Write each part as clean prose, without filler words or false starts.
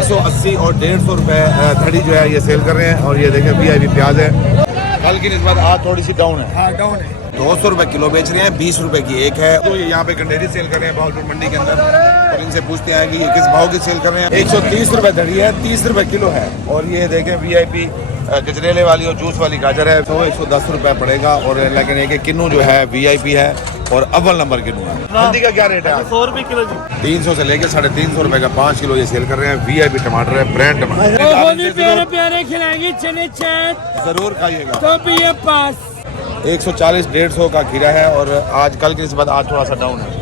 180 और 150 रुपए धड़ी जो है ये सेल कर रहे हैं। और ये देखें VIP प्याज है, कल की निस्बत आज थोड़ी सी डाउन है। हाँ डाउन है। 200 रुपए किलो बेच रहे हैं, 20 रुपए की एक है। तो ये यहाँ पे गंडेरी सेल कर रहे हैं भावलपुर मंडी के अंदर। और इनसे पूछते हैं कि ये किस भाव की सेल कर रहे हैं। 130 रुपए धड़ी है, 30 रुपए किलो है। और ये देखें VIP गजरेले वाली और जूस वाली गाजर है, तो 110 रुपए पड़ेगा। और लेकिन एक किन्नू जो है VIP है और अव्वल नंबर किन्नू है। हल्दी का क्या रेट है? 100 रुपए किलो जी। 300 से लेके 350 रुपए का 5 किलो ये सेल कर रहे हैं। VIP टमाटर है, ब्रांड टमाटर। प्यारे प्यारे खिलाएंगे चने चाट जरूर खाइएगा। तो भी ये पास 140-150 का खीरा है। और आज कल की निस्बत आज थोड़ा सा डाउन है।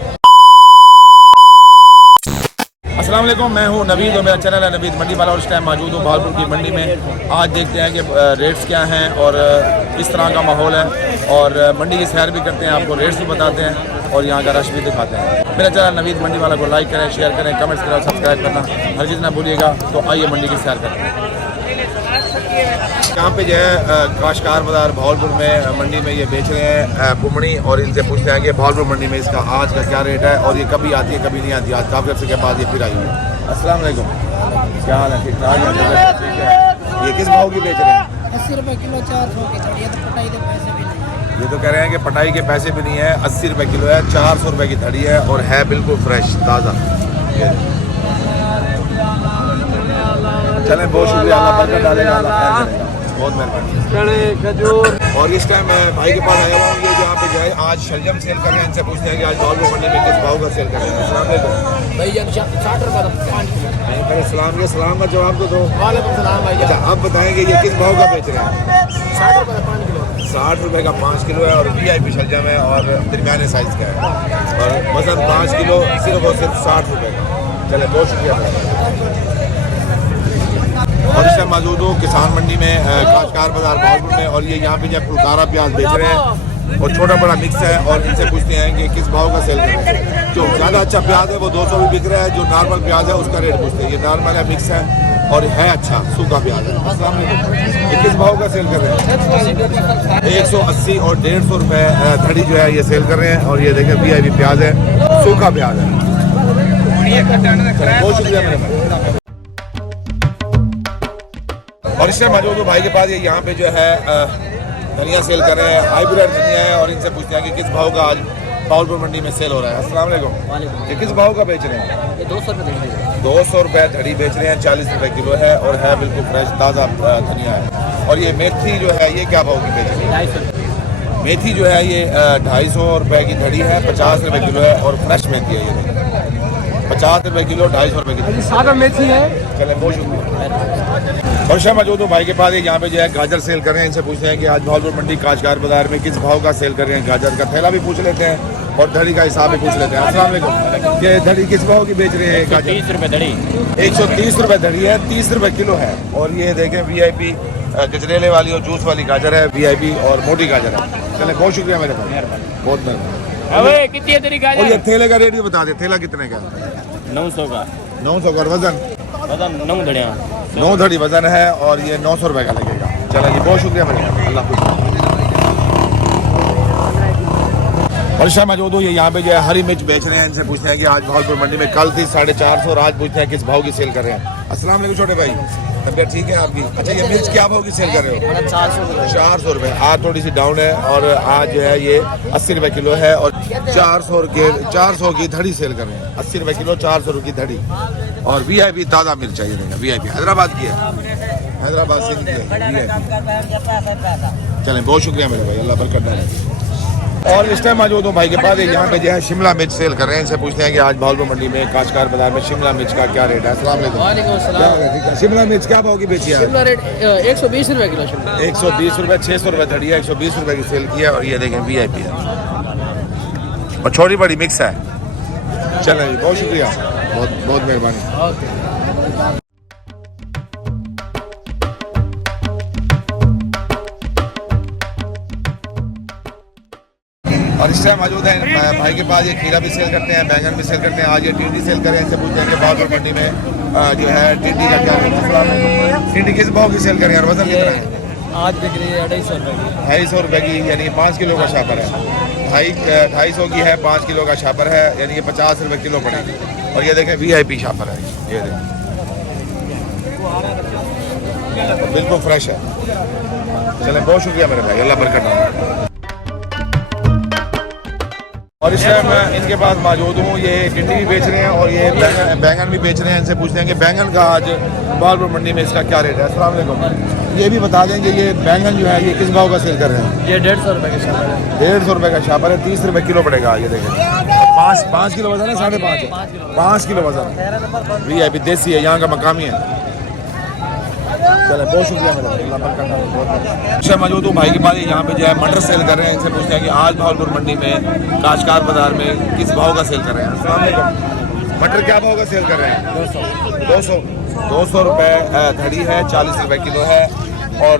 अस्सलाम वालेकुम, मैं हूं नवीद और मेरा चैनल है नवीद मंडी वाला। और इस टाइम मौजूद हूं भावलपुर की मंडी में। आज देखते हैं कि रेट्स क्या हैं और किस तरह का माहौल है। और मंडी की सैर भी करते हैं, आपको रेट्स भी बताते हैं और यहाँ का रश भी दिखाते हैं। मेरा चैनल नवीद मंडी वाला को लाइक करें, शेयर करें, कमेंट्स करें और सब्सक्राइब करना हर चीज़ ना भूलिएगा। तो आइए मंडी की सैर करते हैं। यहाँ पे जो है काश्तकार बाजार भावलपुर में मंडी में ये बेच रहे हैं बुमड़ी। और इनसे पूछते हैं कि भावलपुर मंडी में इसका आज का क्या रेट है और ये कभी आती है कभी नहीं आती। आज काफ़ी अर्से के बाद ये फिर आई है। अस्सलाम वालेकुम, क्या हाल है? ठीक ठाक। ये किस भाव की बेच रहे हैं? 80 रुपए किलो 400 की धड़ी है, तो पटाई के पैसे भी नहीं। ये तो कह रहे हैं कि पटाई के पैसे भी नहीं है, 80 रुपए किलो है, 400 रुपए की धड़ी है और है बिल्कुल फ्रेश ताज़ा। चलें, बहुत शुक्रिया, अल्लाह बरकत डालेगा, अल्लाह खैर करेगा, बहुत मेहरबानी। खजूर और इस टाइम मैं भाई के पास आया हुआ हूँ। ये जहाँ पे जो है आज शलजम सेल कर रहे हैं। इनसे पूछते हैं कि आज भावलपुर मंडी में किस भाव का सेल कर रहे हैं। अस्सलाम वालेकुम भैया 60 रुपए 5 किलो। पहले सलाम के सलाम का जवाब तो दो। वालेकुम सलाम भैया। अच्छा, अब बताएं कि ये किस भाव का बेच रहे हैं? 60 रुपए 5 किलो। 60 रुपए का 5 किलो है और VIP शलजम है और दरमियाने साइज़ का है। और वजन 5 किलो सिर्फ और सिर्फ 60 रुपए का। चले, बहुत शुक्रिया। और इस टाइम मौजूद हूँ किसान मंडी में काश्तकार बाजार भावलपुर में। और ये यहाँ पे जो फुलकारा प्याज बेच रहे हैं और छोटा बड़ा मिक्स है। और इनसे पूछते हैं कि किस भाव का सेल कर रहे हैं। जो ज़्यादा अच्छा प्याज है वो 200 भी बिक रहा है। जो नॉर्मल प्याज है उसका रेट पूछते हैं। ये नॉर्मल है, मिक्स है और है अच्छा सूखा प्याज है। अस्सलाम वालेकुम, ये किस भाव का सेल कर रहे हैं? 180 और 150 रुपए धड़ी जो है ये सेल कर रहे हैं। और ये देखें VIP प्याज है, सूखा प्याज है। बहुत शुक्रिया मेरे भाई। और इससे मौजूद भाई के पास ये यहाँ पे जो है धनिया सेल कर रहे हैं, हाइब्रिड धनिया है। और इनसे पूछते हैं कि किस भाव का आज भावलपुर मंडी में सेल हो रहा है। अस्सलाम वालेकुम, ये किस भाव का बेच रहे हैं? ये 200 रुपए 200 रुपए धड़ी बेच रहे हैं, 40 रुपए किलो है और है बिल्कुल फ्रेश ताज़ा धनिया है। और ये मेथी जो है ये क्या भाव की बेच रहे हैं? 250 मेथी जो है ये 250 रुपए की धड़ी है, 50 रुपए किलो है और फ्रेश मेथी है। ये 50 रुपए किलो, 250 रुपए की सादा मेथी है। चले, बहुत शुक्रिया। और शाह मौजूद हूँ भाई के पास यहाँ पे जो है गाजर सेल कर रहे हैं। इनसे पूछते हैं कि आज भावलपुर मंडी काश्तकार बाजार में किस भाव का सेल कर रहे हैं। गाजर का थैला भी पूछ लेते हैं और धड़ी का हिसाब भी पूछ लेते हैं। अस्सलाम वालेकुम, ये धड़ी किस भाव की बेच रहे हैं? गाजर 30 रुपए धड़ी। 130 रुपए धड़ी है, 30 रुपए किलो है। और ये देखें VIP गजरेले वाली और जूस वाली गाजर है, VIP और मोटी गाजर है। चले, बहुत शुक्रिया मेरे भाई, बहुत मेहरबानी। कितनी धड़ी गाजर? और ये थैले का रेट भी बता दे, थैला कितने का? 900 का। 900 का। वजन 9 धड़ियाँ। 9 धड़ी वजन है और ये 900 रुपए का लगेगा। चलो जी, बहुत शुक्रिया मेरे, अल्लाह हाफ़िज़। और शाह मौजूद हूँ ये यहाँ पे जो है हरी मिर्च बेच रहे हैं। इनसे पूछते हैं कि आज भावलपुर मंडी में कल थी 450 और आज पूछते हैं किस भाव की सेल कर रहे हैं। अस्सलाम वालेकुम छोटे भाई, तबीयत ठीक है आपकी? अच्छा, ये मिर्च क्या भाव की सेल कर रहे हो? 400 रुपए। आज थोड़ी सी डाउन है और आज जो है ये 80 रुपए किलो है और 400 की धड़ी सेल कर रहे हैं। 80 रुपए किलो, 400 रुपए की धड़ी। और VIP ताज़ा मिर्च चाहिए देगा। VIP हैदराबाद की है, हैदराबाद से की है। चलें, बहुत शुक्रिया मेरे भाई, अल्लाह बरकत डाले। और इस टाइम मौजूद हूँ भाई के पास यहाँ पे जो है शिमला मिर्च सेल कर रहे हैं। इनसे पूछते हैं कि आज भावलपुर मंडी में काश्तकार बाजार में शिमला मिर्च का क्या रेट है। अस्सलाम वालेकुम। वालेकुम सलाम। शिमला मिर्च क्या भाव की बेची है? शिमला रेट 120 रुपए किलो। शिमला 120 रुपए, 600 रुपए धड़ी है, 120 रुपए की सेल की है। और ये देखें VIP है और छोटी बड़ी मिक्स है। चलें जी, बहुत शुक्रिया, बहुत बहुत मेहरबानी। और इस टाइम मौजूद है भाई के पास ये खीरा भी सेल करते हैं, बैंगन भी सेल करते हैं। आज ये टिंडी सेल करें। इनसे पूछते हैं कि भावलपुर मंडी में जो है टिंडी का क्या रेट है। टिंडी किस भाव की सेल करें और वजन कितना है? आज बिक रही है 250 रुपए की। 250 रुपए की, यानी 5 किलो का शापर है। 250 की है, 5 किलो का शापर है, यानी कि 50 रुपए किलो पड़ेगी। और ये देखें VIP शापर है, ये देखें बिल्कुल फ्रेश है। चले, बहुत शुक्रिया मेरे भाई, अल्लाह बरकत डाले। और इस टाइम मैं इनके पास मौजूद हूँ, ये भिंडी भी बेच रहे हैं और ये बैंगन भी बेच रहे हैं। इनसे पूछते हैं कि बैंगन का आज बहावलपुर मंडी में इसका क्या रेट है। अस्सलाम वालेकुम। ये भी बता देंगे ये बैंगन जो है ये किस भाव का सेल कर रहे हैं? ये 150 रुपये का शापर है। 150 रुपये का शापर है, 30 रुपये किलो पड़ेगा। ये देखें, 5 किलो वजन है, 5.5 है, 5 किलो वजन। VIP देसी है, यहाँ का मकामी है। चले, बहुत शुक्रिया मेरा, अल्लाह बरकत डाले, बहुत अच्छा। मौजूद हूँ भाई के पास, यहाँ पे जो है मटर सेल कर रहे हैं। इनसे पूछते हैं कि आज बहावलपुर मंडी में काशकार बाजार में किस भाव का सेल कर रहे हैं। अस्सलाम वालेकुम। मटर क्या भाव का सेल कर रहे हैं? 200 रुपये धड़ी है, 40 रुपये किलो है। और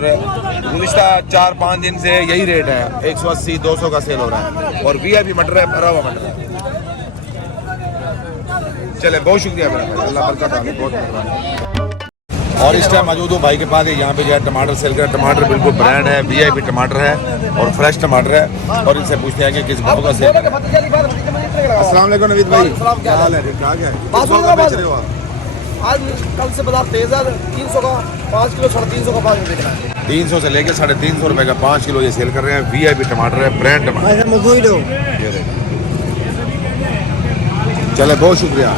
गुज़िश्ता 4-5 दिन से यही रेट है, 180-200 का सेल हो रहा है। और VIP मटर है, भरा हुआ मटर है। चले, बहुत शुक्रिया मेरा भाई, अल्लाह बरकत डाले, बहुत मेहरबानी। और इस टाइम मौजूद हूँ भाई के पास, यहाँ पे जो है टमाटर सेल कर, टमाटर बिल्कुल ब्रांड है, VIP टमाटर है और फ्रेश टमाटर है। और इनसे पूछते हैं कि किस भाव का सेल कर। अस्सलाम वालेकुम नवीद भाई, क्या हाल है? ठीक ठाक है। किस भाव का बेच रहे हो आप? आज कल से बाजार तेज है, 300 का 5 किलो, 350 का 5 रुपये का। 300 से लेके 350 रुपये का 5 किलो ये सेल कर रहे हैं। VIP टमाटर है, ब्रांड टमाटर। ये देखो, चले, बहुत शुक्रिया।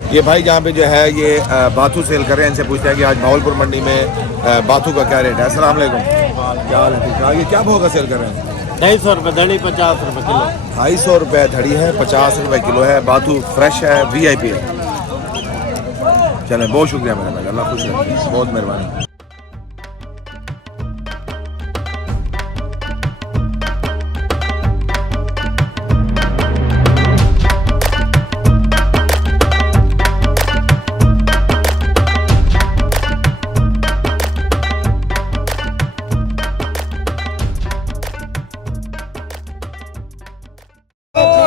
ये भाई जहाँ पे जो है ये बाथू सेल कर रहे हैं। इनसे पूछते हैं कि आज बहावलपुर मंडी में बाथू का क्या रेट है। अस्सलाम वालेकुम। क्या हाल है? ठीक ठाक। ये क्या भाव का सेल कर रहे हैं? 250 रुपये धड़ी, 50 रुपये किलो। 250 रुपये धड़ी है, 50 रुपये किलो है। बाथू फ्रेश है, VIP है। चलें, बहुत शुक्रिया मेरे भाई, अल्लाह खुश रखे, बहुत मेहरबानी।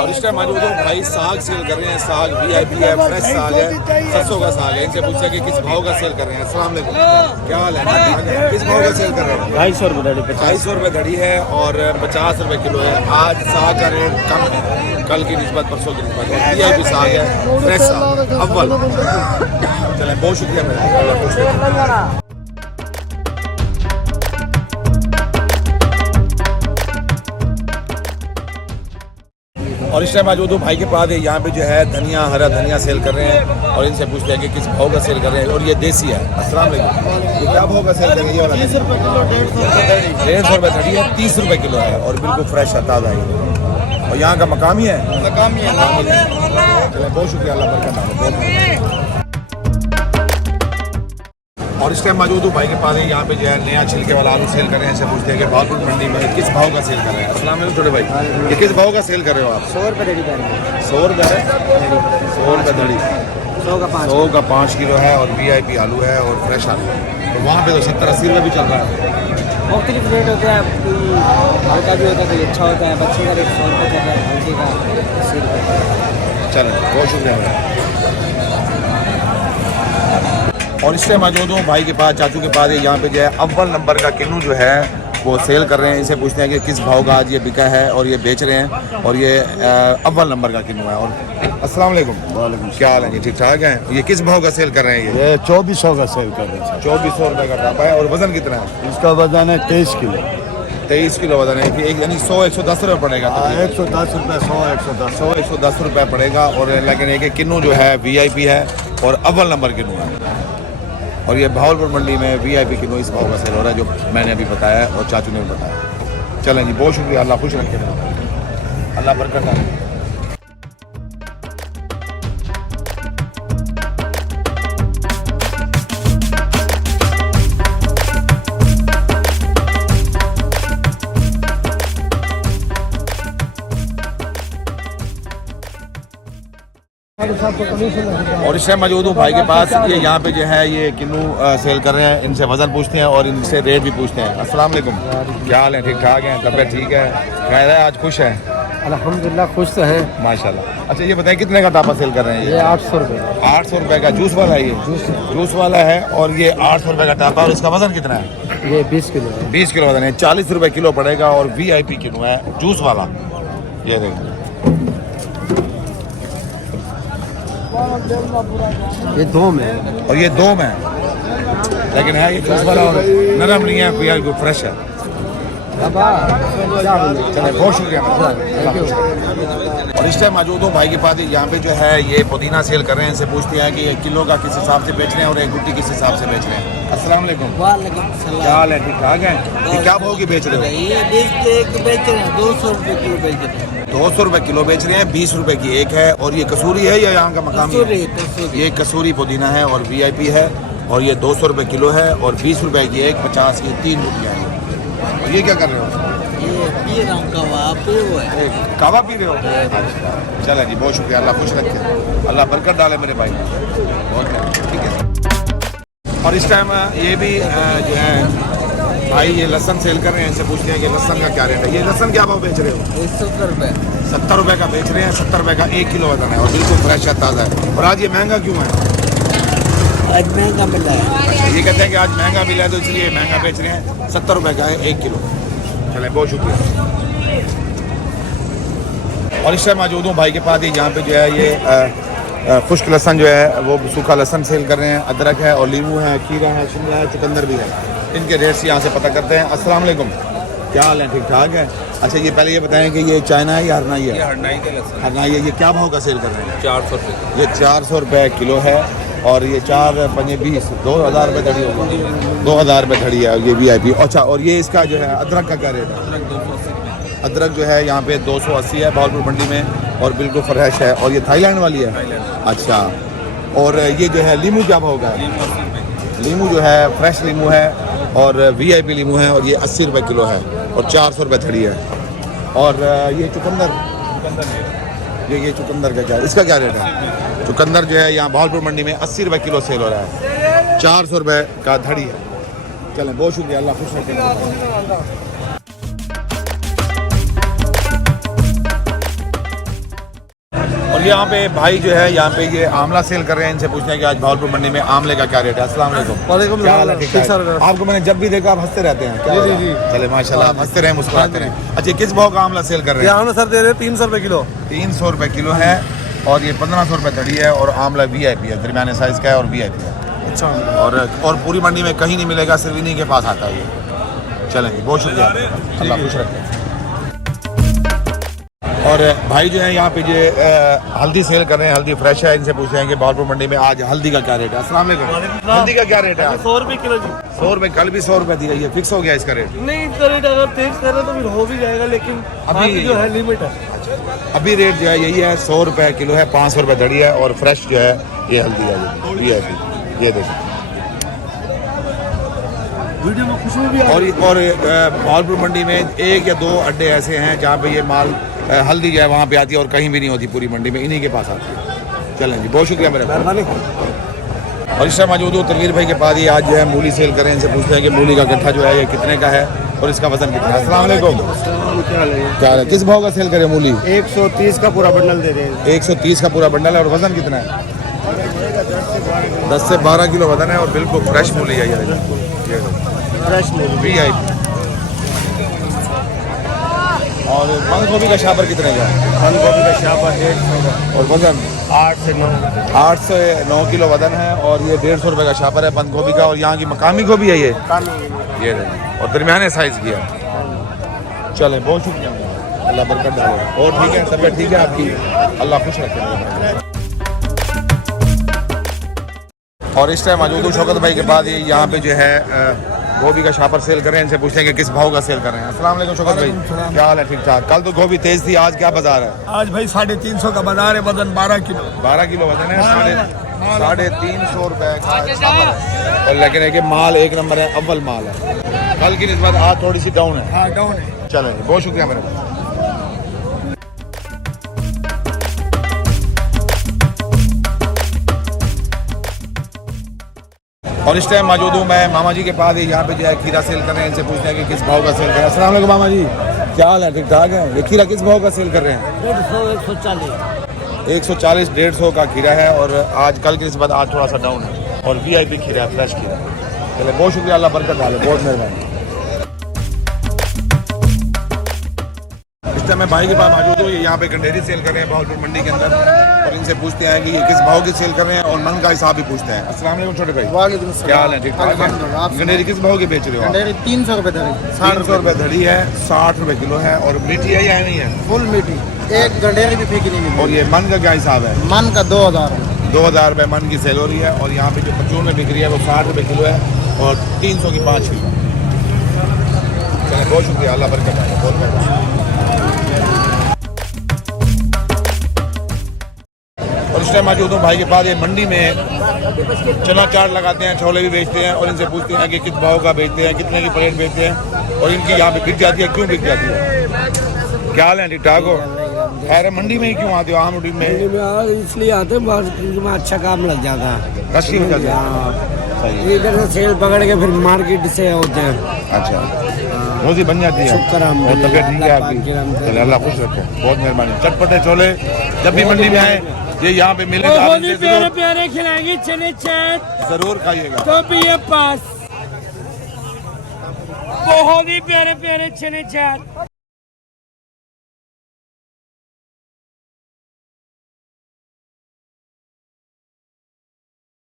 और इस टाइम मौजूद हूँ भाई, साग सेल कर रहे हैं। साग VIP है, फ्रेश साग है, सरसों का साग है। इनसे पूछा कि किस भाव का सेल कर रहे हैं। अस्सलाम वालेकुम। क्या हाल है? किस भाव का सेल कर रहे हैं? 250 रुपये धड़ी, 250 रुपये धड़ी है और 50 रुपये किलो है। आज साग का रेट कम है, कल की निस्बत, परसों की निस्बत। VIP साग है, फ्रेश साग अव्वल। चलें, बहुत शुक्रिया मेरा। और इस टाइम मौजूद हूँ भाई के पास, यहाँ पे जो है धनिया, हरा धनिया सेल कर रहे हैं। और इनसे पूछते हैं कि किस भाव का सेल कर रहे हैं। और ये देसी है। अस्सलाम वालेकुम। ये क्या भाव का सेल कर रहे हैं? ये वाला 30 रुपये किलो, 150 रुपये धड़ी है, 30 रुपये किलो है और बिल्कुल फ्रेश है, ताज़ा है। और यहाँ का मकामी है। चलो, बहुत शुक्रिया, अल्लाह बरकत डाले, बहुत मेहरबानी। और इस टाइम मौजूद हूँ भाई के पास, यहाँ पे जो है नया छिलके वाला आलू सेल कर रहे हैं। इनसे पूछते हैं कि बहावलपुर मंडी में किस भाव का सेल कर रहे हैं। अस्सलाम वालेकुम छोटे भाई, ये किस भाव का सेल कर रहे हो आप? 100 रुपये धड़ी का है। 100 रुपये है, 100 रुपये धड़ी, 100 का 5। 100 का 5 किलो है और VIP आलू है और फ्रेश आलू है। तो वहाँ पे तो 70-80 रुपये भी चल रहा है। मुख्तलिफ रेट होते हैं, कोई हल्का भी होता है, कोई अच्छा होता है। बच्चे का रेट 100 रुपये चल रहा है, हल्के का 80 रुपये। चलो, बहुत शुक्रिया। और इससे मौजूद हूँ भाई के पास, चाचू के पास, यहाँ पे जो है अव्वल नंबर का किन्नू जो है वो सेल कर रहे हैं। इनसे पूछते हैं कि किस भाव का आज ये बिका है और ये बेच रहे हैं। और ये अव्वल नंबर का किन्नू है। और अस्सलाम वालेकुम। वालेकुम। क्या हाल है जी? ठीक ठाक है। ये किस भाव का सेल कर रहे हैं? ये 2400 का सेल कर रहे हैं। 2400 रुपये का टापा है। और वजन कितना है? इसका वजन है 23 किलो। 23 किलो वजन है। एक यानी 100-110 रुपये पड़ेगा। 110 रुपये, 100-110, 100-110 रुपये पड़ेगा। और लेकिन एक किन्नू जो है VIP है और अव्वल नंबर किन्नू है। और ये बहावलपुर मंडी में VIP किलो इस भाव का सेल हो रहा है, जो मैंने अभी बताया और चाचू ने भी बताया। चलें जी, बहुत शुक्रिया, अल्लाह खुश रखे, अल्लाह बरकत डाले। और इस टाइम मौजूद हूँ भाई के पास, ये यहाँ पे जो है ये किन्नू सेल कर रहे हैं। इनसे वजन पूछते हैं और इनसे रेट भी पूछते हैं। अस्सलाम वालेकुम। क्या हाल है? ठीक ठाक है, तबीयत ठीक है? खैर है, आज खुश है? अल्हम्दुलिल्लाह खुश तो हैं। माशाल्लाह। अच्छा ये बताएं कितने का टापा सेल कर रहे हैं ये 800 रुपये 800 रुपए का जूस वाला है, ये जूस वाला है और ये 800 रुपए का टापा। और इसका वजन कितना है? ये 20 किलो है। 20 किलो वजन है, 40 रुपए किलो पड़ेगा और VIP किलो है जूस वाला। ये देखिए ये 2 में है। और ये 2 में है, लेकिन है ये जूस वाला और नरम नहीं है, बिल्कुल फ्रेश है। चले बहुत शुक्रिया। और इस टाइम मौजूद हूँ भाई के पास, यहाँ पे जो है ये पुदीना सेल कर रहे हैं। इनसे पूछते हैं कि ये किलो का किस हिसाब से बेच रहे हैं और एक गुट्टी किस हिसाब से बेच रहे हैं। अस्सलाम वालेकुम। क्या हाल है, ठीक ठाक है? ये क्या भाव की बेच रहे हो? ये बेच रहे हैं 200 रुपये किलो बेच रहे हैं। 200 रुपए किलो बेच रहे हैं, 20 रुपए की एक है। और ये कसूरी है या यहाँ का मकामी है? कसूरी। ये कसूरी पुदीना है और VIP है और ये 200 रुपए किलो है और 20 रुपए की एक, 50 की 3 गुटियाँ हैं। और ये क्या कर रहे हो? ये पी रहा हूँ कावा पी रहे हो? चले जी, बहुत शुक्रिया, अल्लाह खुश रखे, अल्लाह बरकत डाले मेरे भाई। बहुत ठीक है। और इस टाइम ये भी जो है भाई ये लहसन सेल कर रहे हैं। इनसे पूछते हैं कि लहसन का क्या रेट है। ये लहसन क्या भाव बेच रहे हो? 70 रुपये 70 रुपए का बेच रहे हैं। 70 रुपए का 1 किलो वजन है और बिल्कुल फ्रेश है, ताज़ा है। और आज ये महंगा क्यों है? आज महंगा मिला है। ये कहते हैं कि आज महंगा मिला है तो इसलिए महंगा बेच रहे हैं। 70 रुपए का है 1 किलो। चले बहुत शुक्रिया। और इस टाइम मौजूद हूँ भाई के पास, यहाँ पे जो है ये खुश्क लहसन जो है वो सूखा लहसन सेल कर रहे हैं। अदरक है और नींबू है, खीरा है, शिमला है, चुकंदर भी है। इनके रेट्स यहाँ से पता करते हैं। अस्सलाम वालेकुम, क्या हाल है, ठीक ठाक है? अच्छा ये पहले ये बताएं कि ये चाइना है या हरनाई है? हरनाई है। ये क्या भाव का सेल कर रहे हैं? 400 रुपये। ये 400 रुपये किलो है और ये 4 पंजे 20, 2000 रुपये धड़ी होगी। 2000 रुपये धड़ी है और ये VIP। अच्छा और ये इसका जो है अदरक का क्या रेट है? अदरक जो है यहाँ पे 280 है भावलपुर मंडी में और बिल्कुल फ्रेश है। और ये थाईलैंड वाली है? अच्छा। और ये जो है लीमू क्या भाव का है? लीमू जो है फ्रेश लीमू है और VIP लीमू है और ये 80 रुपये किलो है और 400 रुपये थड़ी है। और ये चुकंदर, ये चुकंदर का क्या है, इसका क्या रेट है? चुकंदर जो है यहाँ भावलपुर मंडी में 80 रुपये किलो सेल हो रहा है, 400 रुपये का धड़ी है। चलें बहुत शुक्रिया, अल्लाह खुश रखें। और यहाँ पे भाई जो है यहाँ पे ये आमला सेल कर रहे हैं। इनसे पूछते हैं कि आज भावलपुर मंडी में आमले का क्या रेट है। अस्सलाम वालेकुम। वालेकुम क्या हाल है, ठीक सलाम। है? आपको मैंने जब भी देखा आप हंसते रहते हैं। क्या जी, जी जी। चले माशाल्लाह, आप हंसते रहे, मुस्कुराते रहे। अच्छा किस भाव का आमला सेल कर रहे ये हैं? आमला सर दे रहे हैं 300 रुपये किलो। 300 रुपये किलो है और ये 1500 रुपये धड़ी है और आमला VIP है, दरमियाने साइज का है और VIP है। अच्छा। और पूरी मंडी में कहीं नहीं मिलेगा, सिर्फ इन्हीं के पास आता है ये। चलेंगे, बहुत शुक्रिया, अल्लाह खुश रखे। और भाई जो है यहाँ पे जो हल्दी सेल कर रहे हैं, हल्दी फ्रेश है। इनसे पूछते हैं कि भावलपुर मंडी में आज हल्दी का क्या रेट है। अस्सलाम वालेकुम। हल्दी का क्या रेट है? 100 रुपये किलो जी। 100 रुपये, कल भी 100 रुपये दिया, ये फिक्स हो गया इसका रेट? नहीं इसका रेट अगर तेज करें तो फिर हो भी जाएगा, लेकिन अभी जो है लिमिट है। अभी रेट जो है यही है, 100 रुपये किलो है, 500 रुपये धड़ी है और फ्रेश जो है ये हल्दी है VIP। ये देखिए वीडियो में खुशबू भी और भावलपुर मंडी में 1 या 2 अड्डे ऐसे हैं जहाँ पे ये माल हल्दी जो है वहाँ पे आती है और कहीं भी नहीं होती पूरी मंडी में, इन्हीं के पास आती है। चलें जी, बहुत शुक्रिया मेरे मेहरबानी। और इस टाइम मौजूद हूँ तनवीर भाई के पास ही। आज जो है मूली सेल करें। इनसे पूछते हैं कि मूली का गट्ठा जो है ये कितने का है और इसका वजन कितना है। अस्सलाम वालेकुम, क्या हाल है? किस भाव का सेल करें मूली? 130 का पूरा बंडल दे रहे हैं। 130 का पूरा बंडल है और वजन कितना है? 10 से 12 किलो वजन है और बिल्कुल फ्रेश मूली है ये फ्रेश VIP। और बंद गोभी का शापर कितने का है? बंद गोभी का शापर 150 और वजन 8 से 9। 8 से 9 किलो वजन है और ये 150 रुपये का शापर है बंद गोभी का। और यहाँ की मकामी गोभी है ये और दरमियाने साइज की है। चले बहुत शुक्रिया, अल्लाह बरकत डाले। और ठीक है, तबीयत ठीक है आपकी? अल्लाह खुश रखे। और इस टाइम मौजूद हूँ शौकत भाई के बाद ही। यहाँ पे जो है गोभी का शापर सेल कर रहे हैं। इनसे पूछते हैं कि किस भाव का सेल कर रहे हैं। अस्सलाम वालेकुम शौकत भाई, क्या हाल है, ठीक ठाक? कल तो गोभी तेज थी, आज क्या बाजार है? आज भाई 350 का बाजार है, वजन 12 किलो। 12 किलो वजन है, 350 रुपए का शापर है। और लेकिन है कि माल एक नंबर है, अव्वल माल है। कल की निस्बत आज थोड़ी सी डाउन है। हाँ डाउन है। चलें, बहुत शुक्रिया मेरे भाई। और इस टाइम मौजूद हूँ मैं मामा जी के पास ही। यहाँ पे जो है खीरा सेल कर रहे हैं। इनसे पूछते हैं कि किस भाव का सेल कर रहे हैं। अस्सलाम वालेकुम मामा जी, क्या हाल है, ठीक ठाक है? ये खीरा किस भाव का सेल कर रहे हैं? 140 150 का खीरा है। और आज कल के बाद आज थोड़ा सा डाउन है। और VIP खीरा है, फ्रेश खीरा। चले, बहुत शुक्रिया, अल्लाह बरकत डाले, बहुत मेहरबानी। इस टाइम मैं भाई के पास मौजूद हूँ, ये यहाँ पे गंडेरी सेल कर रहे हैं बहादुर मंडी के अंदर। और इनसे पूछते हैं कि ये किस भाव की सेल कर रहे हैं और मन का हिसाब भी पूछते हैं। अस्सलाम वालेकुम छोटे भाई, वालेकुम क्या हाल है, ठीक ठाक है? गंडेरी किस भाव की बेच रहे हो आप? 300 रुपये धरी, 300 रुपये धड़ी है, 60 रुपये किलो है। और मीठी है या नहीं है? फुल मीठी, एक गंडेरी भी फेंकी नहीं मिली। और ये मन का क्या हिसाब है? मन का 2000 2000 रुपये मन की सेल हो रही है। और यहाँ पे जो परचून में बिक रही है वो 60 रुपये किलो है और 300 की 5 किलो। चलो, बहुत शुक्रिया, अल्लाह बरकत डाले, बहुत मेहरबानी। और इस टाइम मौजूद हूँ भाई के पास, ये मंडी में चना चाट लगाते हैं, छोले भी बेचते हैं। और इनसे पूछते हैं कि किस भाव का बेचते हैं, कितने की प्लेट बेचते हैं और इनकी यहाँ पे बिक जाती है, क्यों बिक जाती है? क्या हाल है, ठीक ठाक हो? खैर, मंडी में ही क्यों आते हो आम मंडी में? इसलिए आते हैं, बहुत अच्छा काम लग जाता है। रश की वजह से? सही है। इधर से सेल पकड़ के फिर मार्केट से होते हैं। अच्छा, रोजी बन जाती है। शुक्र हम और तबीयत ठीक है आपकी? चले, अल्लाह खुश रखे, बहुत मेहरबानी। चटपटे छोले जब भी मंडी में आए ये यहाँ पे मिले तो आप इनसे प्यारे प्यारे खिलाएंगे चने चाट जरूर खाइएगा। तो भी ये पास बहुत ही प्यारे प्यारे चने चाट।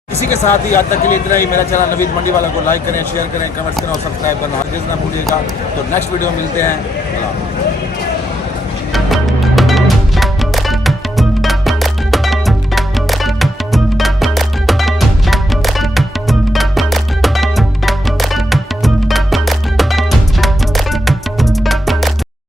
इसी के साथ ही आज तक के लिए इतना ही। मेरा चैनल नवीद मंडी वाला को लाइक करें, शेयर करें, कमेंट्स करें और सब्सक्राइब करना हरगिज़ ना भूलिएगा। तो नेक्स्ट वीडियो में मिलते हैं।